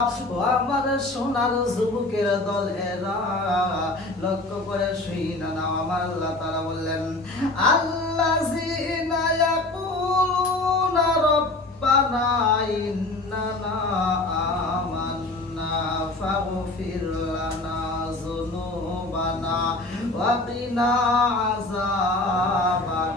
আমার সোনার যুবকের দলেরা লক্ষ্য করে শুই না নাও আমার আল্লাহ, তারা বললেন আল্লাহ ইয়াকুলুনা রব্বানা ইন্নানা আমান্না ফাগফির লানা যুনুবানা ওয়া কিনা আযাবান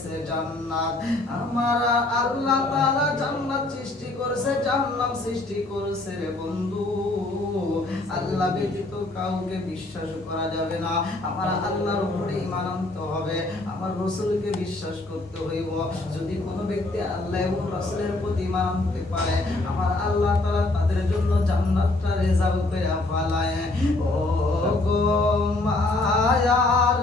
রয়েছে জান্নাত। আমার আল্লাহ তাআলা জান্নাত সৃষ্টি করেছে, জাহান্নাম সৃষ্টি করেছে রে বন্ধু। আল্লাহ ব্যতীত কাউকে বিশ্বাস করা যাবে না। আমার আল্লাহর উপরে ঈমান আনতে হবে, আমার রসুলকে বিশ্বাস করতে হইব। যদি কোনো ব্যক্তি আল্লাহ এবং রসুলের প্রতি ঈমান আনতে পারে, আমার আল্লাহ তাআলা তাদের জন্য জান্নাতটা রিজার্ভ করে ফেলায়। ও গো মায়ার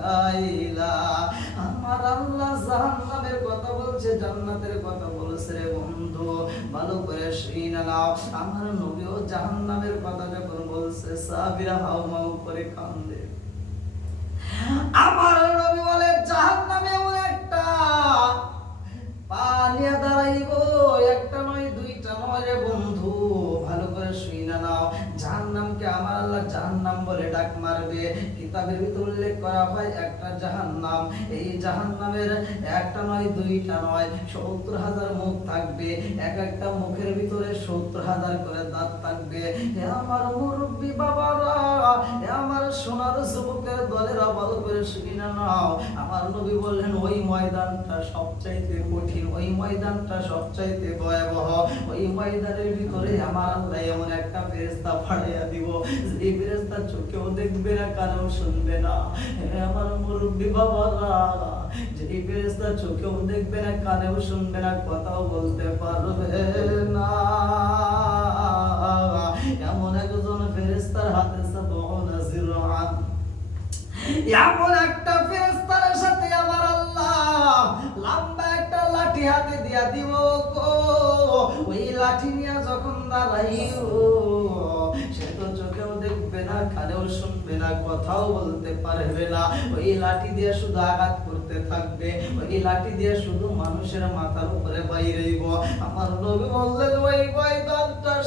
লোকাইলা আমার আল্লাহ জাহান্নামের কথা বলছে, জান্নাতের কথা বলছে রে বন্ধু, ভালো করে শুই না নাও। আমার নবীও জাহান্নামের কথা যখন বলছে সাবিরা হাও মাও করে কান্দে। আমার নবী বলে, জাহান্নামে এমন একটা পানিয়া দাঁড়াইব, একটা নয়, দুইটা নয় রে বন্ধু জাহান্নামকে আমার আল্লাহ জাহান্নাম বলে ডাক মারবে। কিতাবের ভিতর উল্লেখ করা হয়, একটা জাহান্নাম। এই জাহান্নামের একটা নয়, দুইটা নয়, সত্তর হাজার মুখ থাকবে। এক একটা মুখের ভিতরে সত্তর হাজার করে দাঁত থাকবে। হে আমার মুরব্বী বাবারা, হে আমার সোনার যুবকের দলেরা ভালো করে শুনি না নাও। আমার নবী বললেন, ওই ময়দানটা সবচাইতে কঠিন, ওই ময়দানটা সবচাইতে ভয়াবহ, ওই ময়দানের ভিতরে আমার আল্লাহ এমন একটা ফেরেস্তা ফাড়িয়া দিব যে ফেরেস্তা চোখেও দেখবে না কানেও শুনবে না আমার মুরব্বী বাবারা দেখবে না কানেও শুনবে না কথাও বলতে পারবে না এমন একজন ফেরেস্তার হাতে এমন একটা ফেরেশতার সাথে আমার আল্লাহ লম্বা একটা লাঠি হাতে দিয়া দিব গো ওই লাঠি নিয়ে যখন দাঁড়াইও সে তো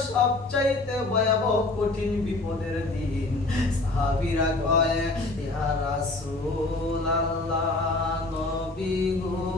সবচাইতে ভয়াবহ কঠিন বিপদের দিন। সাহাবীরা কয় ইয়া রাসূলুল্লাহ নবী গো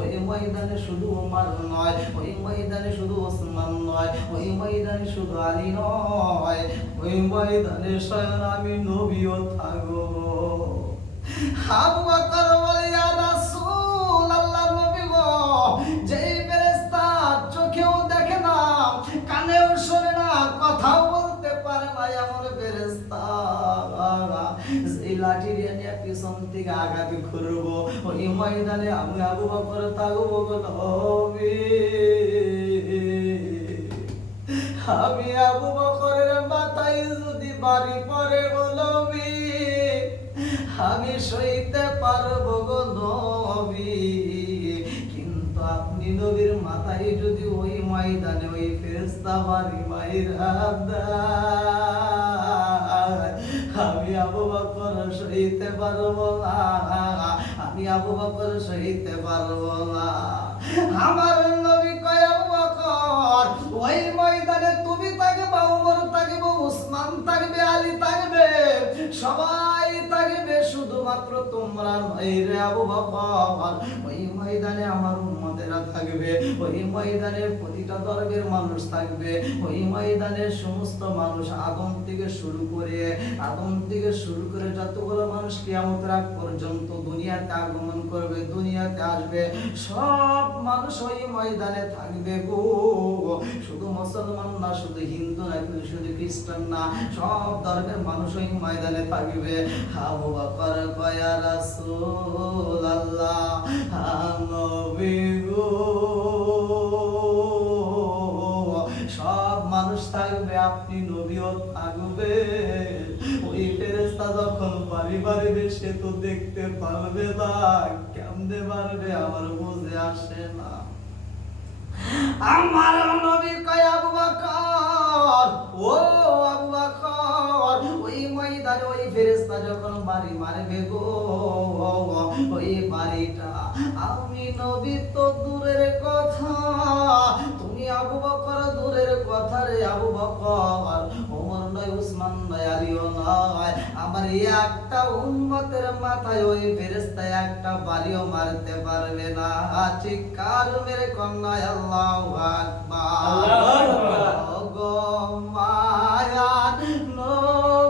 ওই ময়দানে শুধু ওমর নয় ওই ময়দানে শুধু ওসমান নয় ওই ময়দানে শুধু আলী নয় ওই ময়দানে স্বয়ং আমি নবীও লাঠি নিয়ে পিছন থেকে আঘাত করব ওই ময়দানে আমি আবু বকর থাকব গো নবী আমি আবু বকরের মাথায় যদি বাড়ি গো নবী আমি সইতে পারব গো নবী কিন্তু আপনি নবীর মাথায় যদি ওই ময়দানে ওই ফেরেশতা বাড়ি মাইরা দেয়, আমি আবু বকর সইতে পারব না। আমি আবু বকর সইতে পারব না। আমার নবী কয়, আবু বকর, ওই ময়দানে তুমি থাকবে, ওমর থাকবে উসমান থাকবে, আলী থাকবে, সবাই থাকবে, শুধুমাত্র তোমরা নয় রে আবু বকর। ওই ময়দানে আমার উম্মতেরা থাকবে, ওই ময়দানে প্রতিটা ধর্মের মানুষ থাকবে। ওই ময়দানে সমস্ত মানুষ আদম থেকে শুরু করে আদম থেকে শুরু করে যতগুলো মানুষ কিয়ামত রাত পর্যন্ত দুনিয়াতে আগমন করবে, দুনিয়াতে আসবে, সব মানুষ ওই ময়দানে থাকবে গো। শুধু মুসলমান না, শুধু হিন্দু না, কিন্তু শুধু খ্রিস্টান না, সব ধর্মের মানুষ ওই ময়দানে থাকবে। আবু বকর কয়া রাসূল আল্লাহ গো। থাকবে আপনি নবীও থাকবে ওই ফেরেশতা যখন বাড়ি বাড়ি সে তো দেখতে পারবে না। কেমনে পারবে? আমার বুঝে আসে না। আমার নবী কয়, আবু বকর, ও আবু বকর, ওই ময়দানে ওই ফেরেশতা যখন বাড়ি মারবে গো, ওই বাড়িটা আমি নবী তো দূরের কথা। তুমি আবু বকর দূরের কথা রে আবু বকর ওমর নয় উসমান নয় আলীও নয়। আমার এই একটা উম্মতের মাথায় ওই ফেরেশতা একটা বাড়িও মারতে পারবে না। চিৎকার মেরে কন্যায়? আল্লাহু আকবার। গো নবী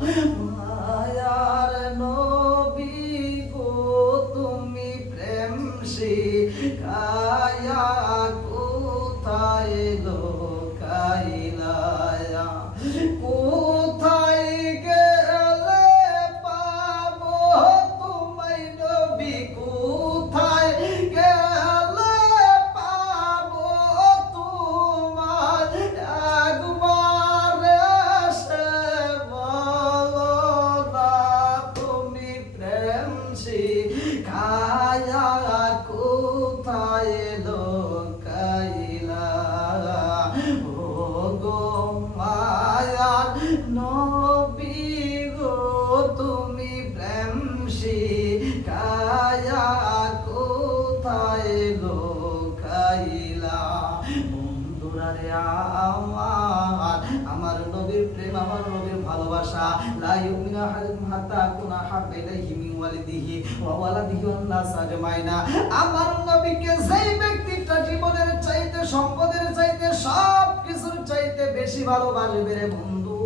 우와. আমার নবীর ভালোবাসা। লা ইউমিনু কুনা ইলাইহি মিন ওয়ালিদিহি ওয়া ওয়ালাদিহি আমার নবীকে যেই ব্যক্তিটা জীবনের চাইতে, সম্পদের চাইতে সব কিছুর চাইতে বেশি ভালোবাসবে রে বন্ধু,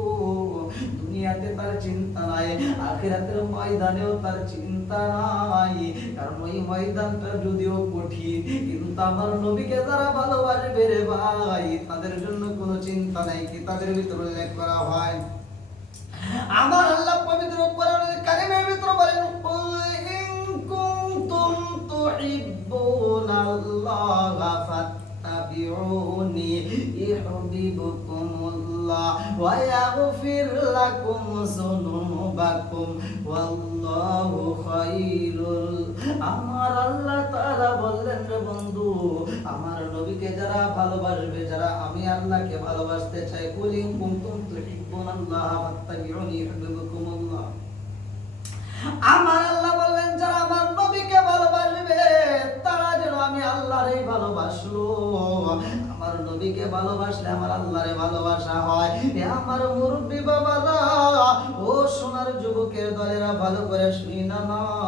দুনিয়াতে তার চিন্তা নাই, আখিরাতের ময়দানেও তার চিন্তা নাই। কারণ ওই ময়দানটা যদিও কঠিন, কিন্তু আমার নবীকে যারা ভালোবাসবে রে ভাই, তাদের জন্য চিন্তা নাই কি তাদের ভিতর উল্লেখ করা হয়। আমার আল্লাহ পবিত্র কারিমের বলেন ইন কুনতুম ফাত্তাবিউনি আমার আল্লাহ বললেন বন্ধু, আমার নবীকে যারা ভালোবাসবে ভালোবাসতে চাই কুল তুহিব্বুনাল্লাহ ইউহিব্বুকুমুল্লাহ। আমার আল্লাহ বললেন, যারা আমার নবীকে ভালোবাসবে, তারা যেন আমি আল্লাহরই ভালোবাসলো। আমার নবীকে ভালোবাসলে আমার আল্লাহরে ভালোবাসা হয়। এ আমার মুরব্বী বাবারা, ও সোনার যুবকের দলেরা ভালো করে শুনি না নবীর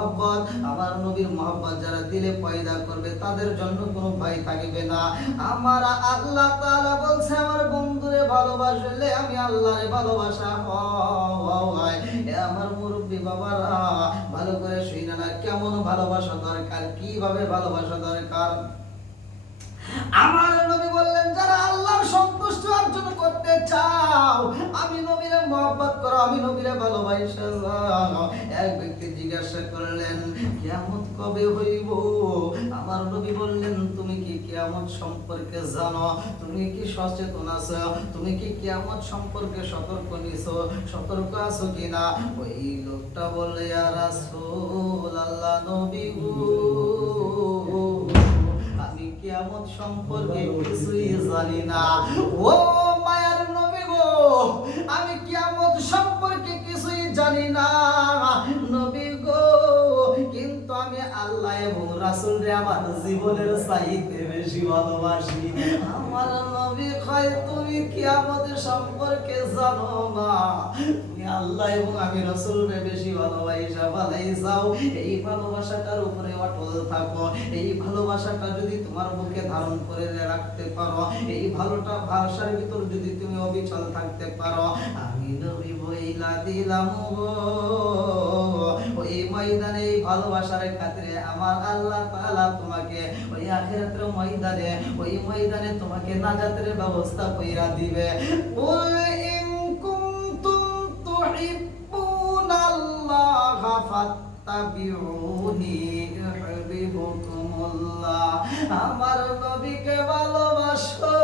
মহব্বত। আমার নবীর মহব্বত যারা দিলে পয়দা করবে, তাদের জন্য কোনো ভয় থাকবে না। আমার আল্লাহ তাআলা বলছে, আমার বন্ধুরে ভালোবাসলে আমি আল্লাহরে ভালোবাসা। হয় আমার মুরব্বী বাবারা, ভালো করে শুই না না, কেমন ভালোবাসা দরকার? কীভাবে ভালোবাসা দরকার? আমার নবী বললেন মহব্বত করো, আমি নবীরে ভালোবাসা এক ব্যক্তি জিজ্ঞাসা করলেন, কিয়ামত কবে হইব? আমার নবী বললেন, তুমি কি কিয়ামত সম্পর্কে জানো? তুমি কি সচেতন আছো? তুমি কি কিয়ামত সম্পর্কে সতর্ক নিছো? সতর্ক আছো কিনা? ওই লোকটা বলে আর আল্লাহ নবী আমি কেমন সম্পর্কে কিছুই জানি না। ও মায়ার নবী গো, আমি কিয়ামত সম্পর্কে কিছুই জানি না। নবী গো, কিন্তু আমি আল্লাহ এবং রাসূল রে আমার জীবনের চাইতে বেশি ভালোবাসি। আমার নবী কয় তুমি কিয়ামত সম্পর্কে জানো না তুমি আল্লাহ এবং আমি রাসূল রে বেশি ভালোবাসা ভালাই যাও। এই ভালোবাসাটার উপরে অটল থাকো। এই ভালোবাসাটা যদি তোমার বুকে ধারণ করে রাখতে পারো, এই ভালোটা ভাষার ভিতর যদি তুমি অবিচল থাকতে পারো নবী বইলা দিলাম গো। ওই ময়দানে ভালোবাসার খাতিরে আমার আল্লাহ তাআলা তোমাকে ওই আখিরাতের ময়দানে, ওই ময়দানে তোমাকে নাজাতের ব্যবস্থা কইরা দিবে। বল ইন কুনতুম তুহিব্বুনাল্লাহ ইউহিব্বুকুমুল্লাহ আমার নবীকে ভালোবাসো,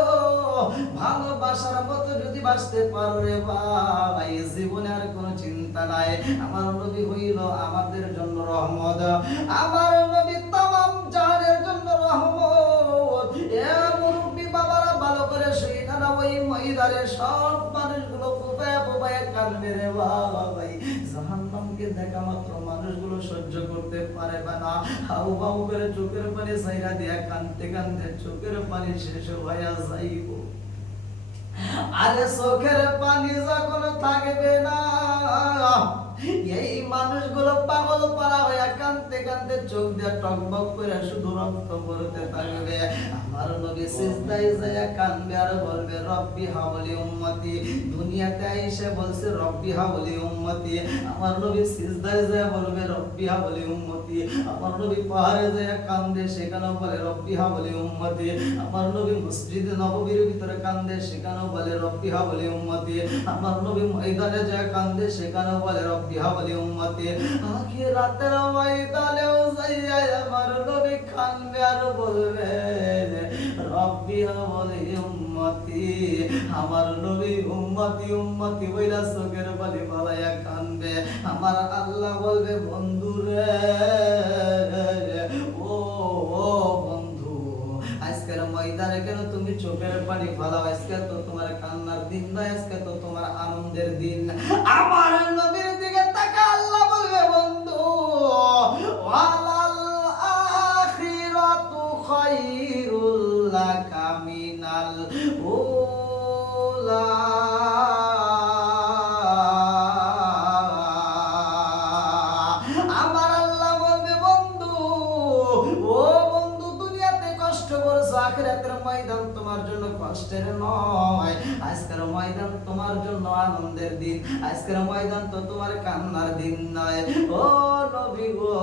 ভালোবাসার মতো যদি বাঁচতে পারো রে ভাই, জীবনে আর কোনো চিন্তা নাই। আমার নবী হইল আমাদের জন্য রহমত। আমার নবী তামাম জাহানের জন্য রহমত। এ বাবারা ভালো করে শুই না ওই মহিলারে সব মানুষগুলো ফুপায় কাঁদবে রে ভাই। জাহান্নামকে দেখা মাত্র মানুষগুলো সহ্য করতে পারে না। হাউ হাউ করে চোখের পানি সাইরা দিয়া কানতে কানতে চোখের পানি শেষ হইয়া যাইব। আরে চোখের পানি যখন থাকবে না, এই মানুষগুলো পাগল পারা হইয়া কানতে কানতে চোখ দিয়ে টকবক করে শুধু রক্ত পড়তে থাকবে। আমার নবী সিজদায় যায় কানবে আমার নবী সিজদায় যায় যায় কান্দে সেখানেও বলে, রব্বি হাওলি উম্মতি। আমার বলে উম্মতি। আমার নবী ময়দানে যায় কান্দে সেখানেও বলে, রব্বি হাওলি উম্মতি। আখিরাতের ময়দানেও যাইয়া আমার নবী কান্দবে আর বলবে আমার আল্লাহ বলবে, বন্ধু রে ও বন্ধু, আজকের ময়দানে কেন তুমি চোখের পানি ফালাও? আজকে তো তোমার কান্নার দিন নয়, আজকে তো তোমার আনন্দের দিন। আমার নবীর তোমার জন্য আনন্দের দিন, আজকের ময়দান তো তোমার কান্নার দিন নয়। ও নবী গো,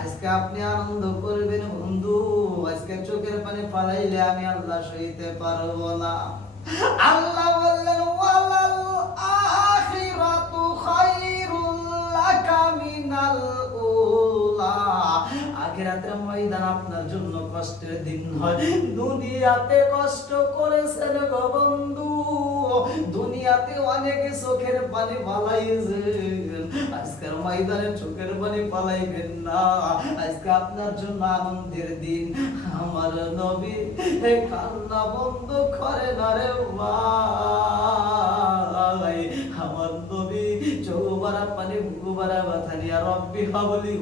আজকে আপনি আনন্দ করবেন বন্ধু, আজকে চোখের পানি ফালাইলে আমি আল্লাহ সইতে পারব না। আল্লাহ বললেন, ওয়ালাল আখিরাতু খায়রুল লাকা মিনাল উলা। ময়দান আপনার জন্য কষ্টের দিন হয়। দুনিয়াতে কষ্ট করেছেন গো বন্ধু দুনিয়াতে অনেক চোখের পানি পালাইছেন আজকের ময়দানে চোখের পানি পালাইবেন না। আজকে আপনার জন্য আনন্দের দিন। আমার নবী কান্না বন্ধ করে না রে আমার নবী চৌবারা পানি বুকুবারা ব্যথা নিয়া রব্বি হাবলি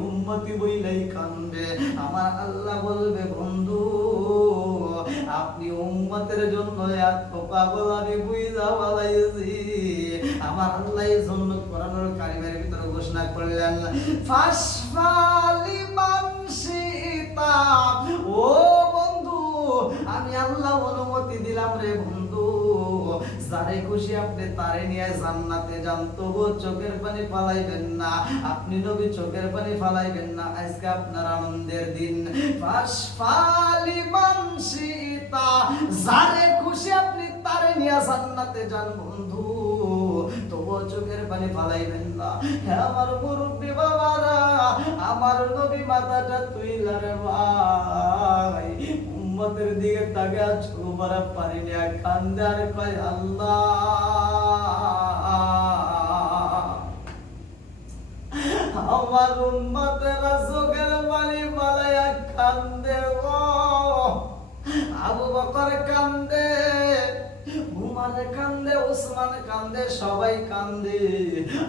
আমার আল্লাহ বলবে উম্মতের জন্য এত পাগল আমি বুঝা বলাইছি আমার আল্লাহ জন্য কোরআনুল কারিমের ভিতরে ঘোষণা করলেন ফাসফালি মানসিতা ও বন্ধু, আমি আল্লাহ অনুমতি দিলাম রে বন্ধু। যারে খুশি আপনি তারে নিয়ে জান্নাতে যান তবু চোখের পানি ফালাইবেন না। আপনি নবী, চোখের পানি ফালাইবেন না। আজকে আপনার আনন্দের দিন। যারে খুশি আপনি তারে নিয়ে জান্নাতে যান, বন্ধু। তবু চোখের পানি ফালাইবেন না। আমার মুরব্বী বাবারা, আমার নবী মাথাটা তুইলারে ভাই। উম্মতের দিকে তাকে ছোবারা পানি নিয়ে কান্দে আর কয়, আল্লাহ, আমার উম্মতেরা চোখের পানি পালাইয়া কান্দে আবু বকর কান্দে ওসমান কান্দে, সবাই কান্দে।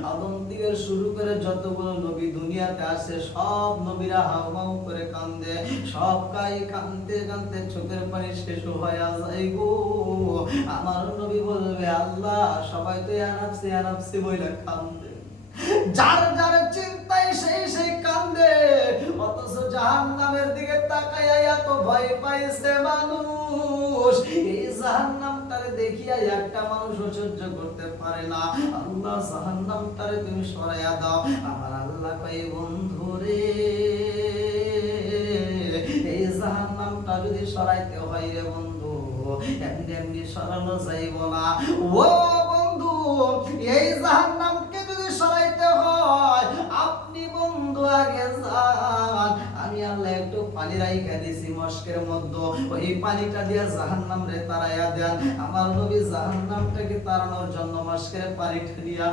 আদম থেকে শুরু করে যতগুলো নবী দুনিয়াতে আসে সব নবীরা হাওমাও করে কান্দে। সব কাই কান্দতে কান্দতে চোখের পানি শেষ হয়ে যায় গো। আমার নবী বলবে, আল্লাহ, সবাই তো আনাপসি আনাপসি বইলা কান্দে। যার যার চিন্তায় সেই সেই কান্দে। অথচ জাহান্নামের দিকে তাকাইয়া এত ভয় পাইছে মানুষ। এই জাহান্নামটারে দেখিয়া একটা মানুষ সহ্য করতে পারে না। আল্লাহ জাহান্নামটারে তুমি সরাইয়া দাও। আমার আল্লাহ কই বন্ধু রে, এই জাহান্নামটা যদি সরাইতে হয় রে বন্ধু, এমনি এমনি সরানো যাইব না। ও বন্ধু, এই জাহান্নামকে যদি সরাইতে হয়, আপনি বন্ধু আগে পানি রাইখা দিছি মস্কের মধ্যে। ওই পানিটা দিয়া জাহান্নাম রে তারাইয়া দেন। আমার নবী জাহান্নামটাকে তাড়ানোর জন্য মস্কের পানিটা দিয়া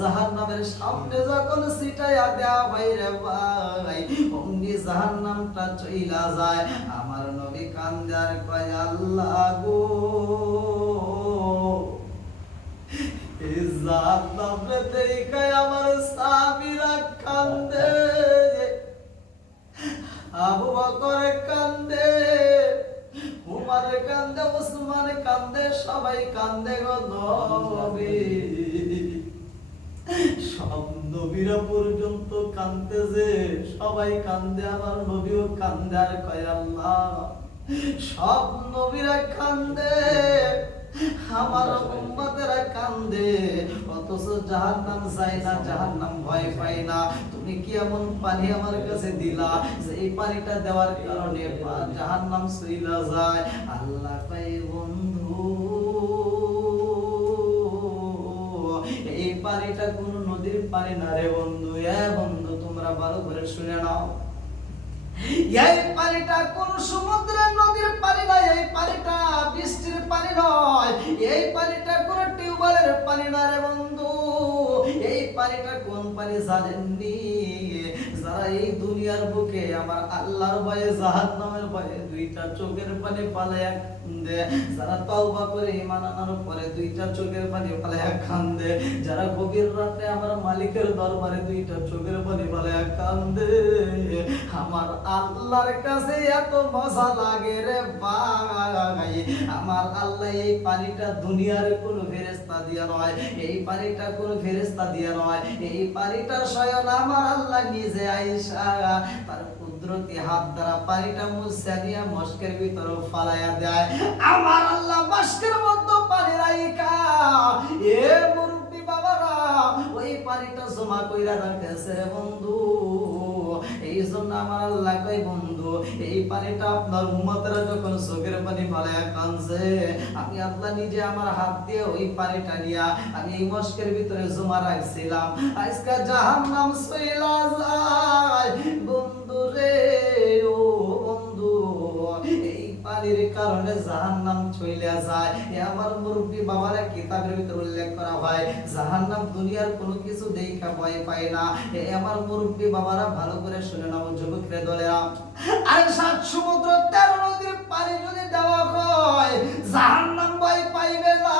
জাহান্নামের সামনে যখন সিটাইয়া দেয়া ভাই রে ভাই, অমনি জাহান্নামটা চইলা যায়। আমার নবী কান্দে, আর কয়, আল্লাহ গো দেখায় আমার স্বামীরা কান্দে। আবু বকর কান্দে, উমার কান্দে ওসমান কান্দে, সবাই কান্দে গো নবী। সব নবীরা পর্যন্ত কান্দতেছে সবাই কান্দে, আমার নবীও কান্দে, আর কয় আল্লাহ। সব নবীরা কান্দে। আমার উম্মতেরা কান্দে, অথচ জাহান্নাম যায় না, জাহান্নাম ভয় না। তুমি কি এমন পানি আমার কাছে দিলা যে এই পানিটা দেওয়ার কারণে জাহান্নাম সইলা যায়? আল্লাহ কয়, বন্ধু, এই পানিটা কোন নদীর পানি না রে বন্ধু। এ বন্ধু, তোমরা ভালো করে শুনে নাও। এই পানিটা কোন সমুদ্রের নদীর পানি নয়, এই পানিটা বৃষ্টির পানি নয়। এই পানিটা কোন টিউবওয়েলের পানি না রে বন্ধু। এই পানিটা কোন পানি জানেননি? যারা এই দুনিয়ার বুকে আমার আল্লাহর ভয়ে জাহান্নামের ভয়ে দুইটা চোখের পানি পালায়া কান্দে যারা তওবা করে, ঈমান আনার পরে দুইটা চোখের পানি পালায়া কান্দে যারা গভীর রাতে আমার মালিকের দরবারে দুইটা চোখের পানি পালায়া কান্দে আমার আল্লাহর কাছে এত মজা লাগে রে ভাই। আমার আল্লাহ এই পানিটা দুনিয়ার কোনো ফেরেস্তা দিয়া নয়, এই পানিটা কোনো ফেরেস্তা দিয়া নয়। এই পানিটা স্বয়ং আমার আল্লাহ নিজে আইসা। তার কুদরতি হাত দ্বারা পানিটা মুছে দিয়া মস্কের ভিতরে ফালাইয়া দেয়। আমার আল্লাহ মস্কের মধ্যে পানি রাইকা এ মুরব্বি বাবারা, ওই পানিটা জমা কইরা রাখতেছে বন্ধু। এই জন্য আমার আল্লাহ বন্ধু। এই পানিটা আপনার উম্মতরা যখন চোখের পানি ফালাইয়া কানছে আমি আল্লাহ নিজে আমার হাত দিয়ে ওই পানিটা নিয়া আমি এই মস্কের ভিতরে জমা রাখছিলাম। আজকে জাহান্নাম যায়। বন্ধু রে ও পানির কারণে জাহান্নাম চইলা যায়। এ আমার মুরব্বী বাবারা কিতাবের ভিতরে উল্লেখ করা হয়, জাহান্নাম দুনিয়ার কোনো কিছু দেখা ভয় পায় না। এ আমার মুরব্বী বাবারা ভালো করে শুনে নাও, যুবকরে দলেরা। আরে সাত সমুদ্র, তেরো নদীর পানি যদি দেওয়া হয়, জাহান্নাম ভয় পাইবে না।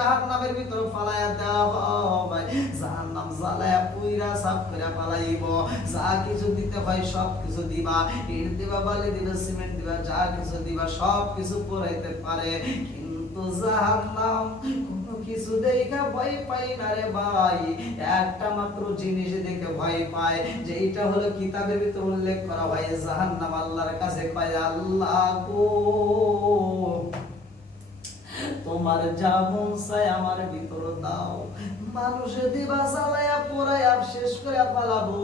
জাহান্নামের ভিতর ফালাইয়া দেওয়া হয়। জাহান্নাম জ্বালায়া পুইরা সাফ করে ফালাইব। যা কিছু দিতে হয় সব কিছু দিবা। ইট দিবা, বালি দিবা, সিমেন্ট দিবা, যা কিছু দিবা, সব কিছু পড়াইতে পারে। কিন্তু জাহান্নাম কিছু ভয় পাই না রে ভাই। একটা মাত্র জিনিস দেখে ভয় পায় যে এটা হলো কিতাবের ভিতর উল্লেখ করা হয়, জাহান্নাম আল্লাহর কাছে পায়, আল্লাহ গো। তোমার যা মন চায় আমার ভিতর দাও। মানুষে দিবা চালাইয়া পোড়াইয়া শেষ করে পালাবো।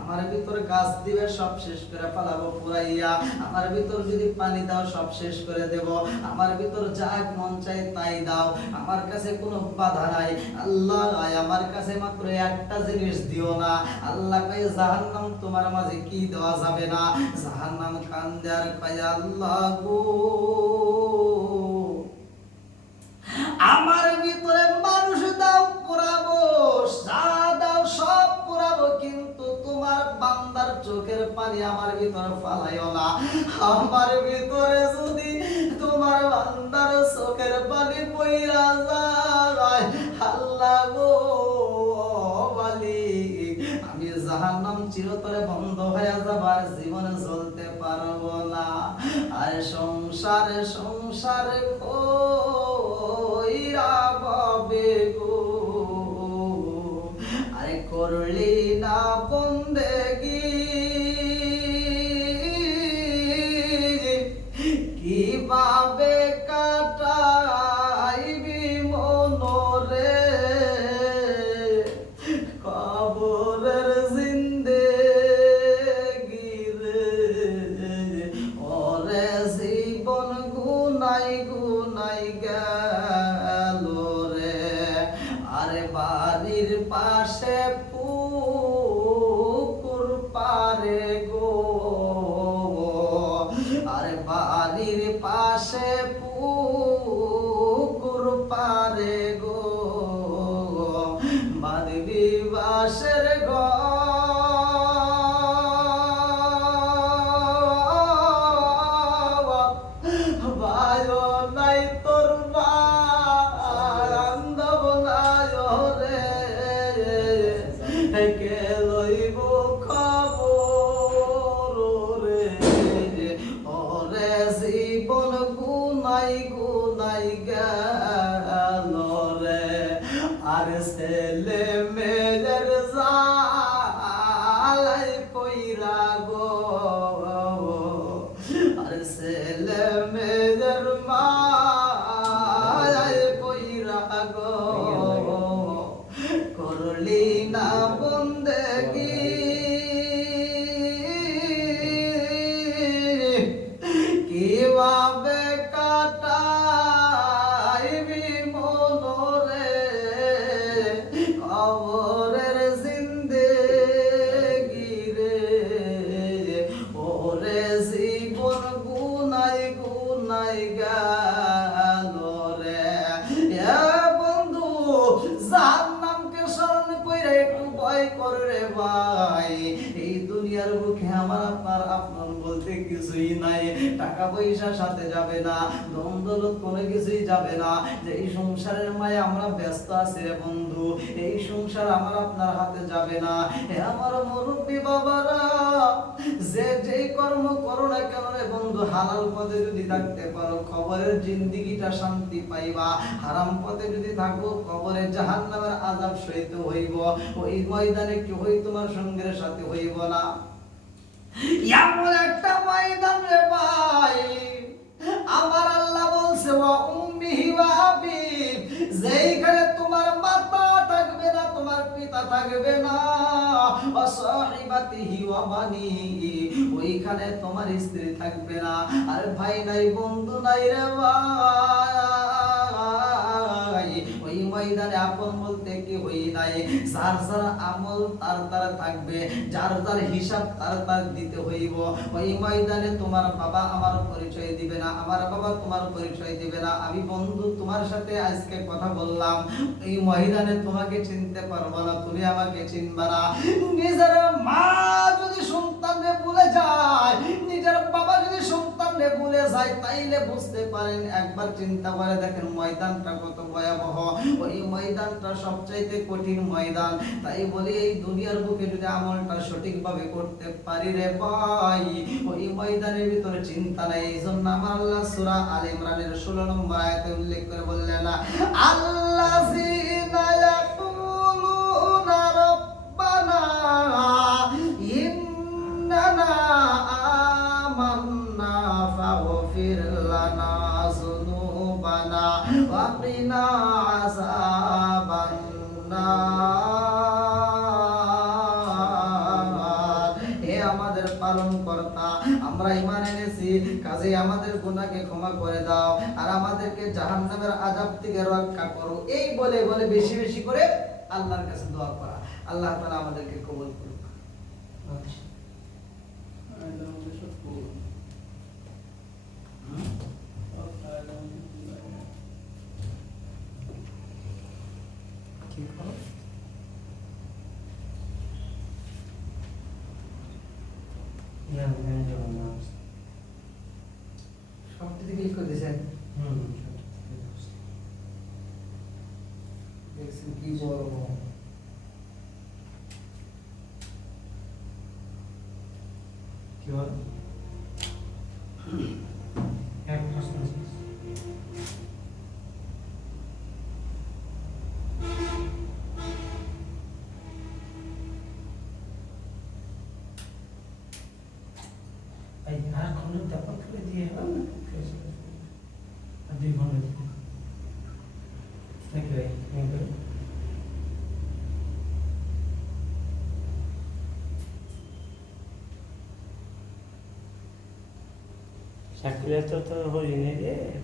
আমার ভিতর গাছ দিবে, সব শেষ করে পালাবো পুরাইয়া আমার ভিতর যদি পানি দাও, সব শেষ করে দেব। আমার ভিতর যা মন চাই তাই দাও। আমার কাছে কোনো বাধা নাই। আল্লাহ আমার কাছে মাত্র একটা জিনিস দিও না। আল্লাহ কয়, জাহান্নাম তোমার মাঝে কি দেওয়া যাবে না? জাহান্নাম কান দেয়ার কয়, আল্লাহ গো। আমার ভিতরে মানুষ দাও, পুরাবো, যা দাও সব পুরাবো, কিন্তু তোমার বান্দার চোখের পানি আমার ভিতরে ফালাইও না। আমার ভিতরে যদি তোমার বান্দার চোখের পানি পইরা যায়, আল্লাহ গো আমি জাহান্নাম চিরতরে বন্ধ হয়ে যাবার জীবনে চলতে পারব না। আর সংসারে সংসারে কইরা পাবে পয়সা সাথে যাবে না ধন দৌলত কোনো কিছুই যাবে না। যে এই সংসারের মায়ে আমরা ব্যস্ত আছি রে বন্ধু, এই সংসার আমার আপনার হাতে যাবে না। হে আমার মুরব্বী বাবারা, যে যেই কর্ম করো না কেন রে বন্ধু, হালাল পথে যদি থাকতে পারো, কবরের জিন্দিগিটা শান্তি পাইবা। হারাম পথে যদি থাকো, কবরে জাহান্নামের আযাব সহিত হইব। ওই ময়দানে কি হই তোমার সঙ্গের সাথে হইব না। এমন একটা ময়দান রে ভাই। আমার আল্লাহ বলছে উম্মিহি যেইখানে তোমার মাতা থাকবে না, তোমার পিতা থাকবে না। ওয়া সাহিবাতিহি ওয়া বানিহি, ওইখানে তোমার স্ত্রী থাকবে না। আর ভাই নাই, বন্ধু নাই রে ভাই। ময়দানে আপন বলতে কি হই নাই। যার যার আমল তার তার থাকবে, যার যার হিসাব তার তার দিতে হইব। ওই ময়দানে তোমার বাবা আমার পরিচয় দিবে না, আমার বাবা তোমার পরিচয় দিবে না। আমি বন্ধু তোমার সাথে আজকে কথা বললাম। এই ময়দানে তোমাকে চিনতে পারব না, তুমি আমাকে চিনবা না। নিজের মা যদি সন্তানকে ভুলে যায়, নিজের বাবা যদি সন্তানকে ভুলে যায়, তাইলে বুঝতে পারেন, একবার চিন্তা করে দেখেন ময়দানটা কত ভয়াবহ। ওই ময়দানটা সবচাইতে কঠিন ময়দান। তাই বলি এই দুনিয়ার বুকে যদি আমলটা সঠিকভাবে করতে পারি রে ভাই, ওই ময়দানের ভিতরে চিন্তা নাই। এই জন্য আমার আল্লাহ সূরা আল ইমরানের 16 নম্বর আয়াতে উল্লেখ করে বললেন আল্লাযীনা হে আমাদের পালন কর্তা আমরা ইমান এনেছি কাজে আমাদের গুনাহকে ক্ষমা করে দাও আর আমাদেরকে জাহান্নামের আযাব থেকে রক্ষা করো। এই বলে বলে বেশি বেশি করে আল্লাহর কাছে দোয়া করা। আল্লাহ তাআলা আমাদেরকে কবুল করুক। আচ্ছা ঠিক করো না না যাব না সবটিতে ক্লিক করে দিয়েছেন হুম দেখছেন কি বলব কি বল এক প্রশ্ন শেষ। এই আর ঘণ্টা তারপর করে দিয়ে হবে না আর দুই ঘণ্টা দিতে নাকি ভাই নাকি ভাই চাকরিটা তো হয়নি রে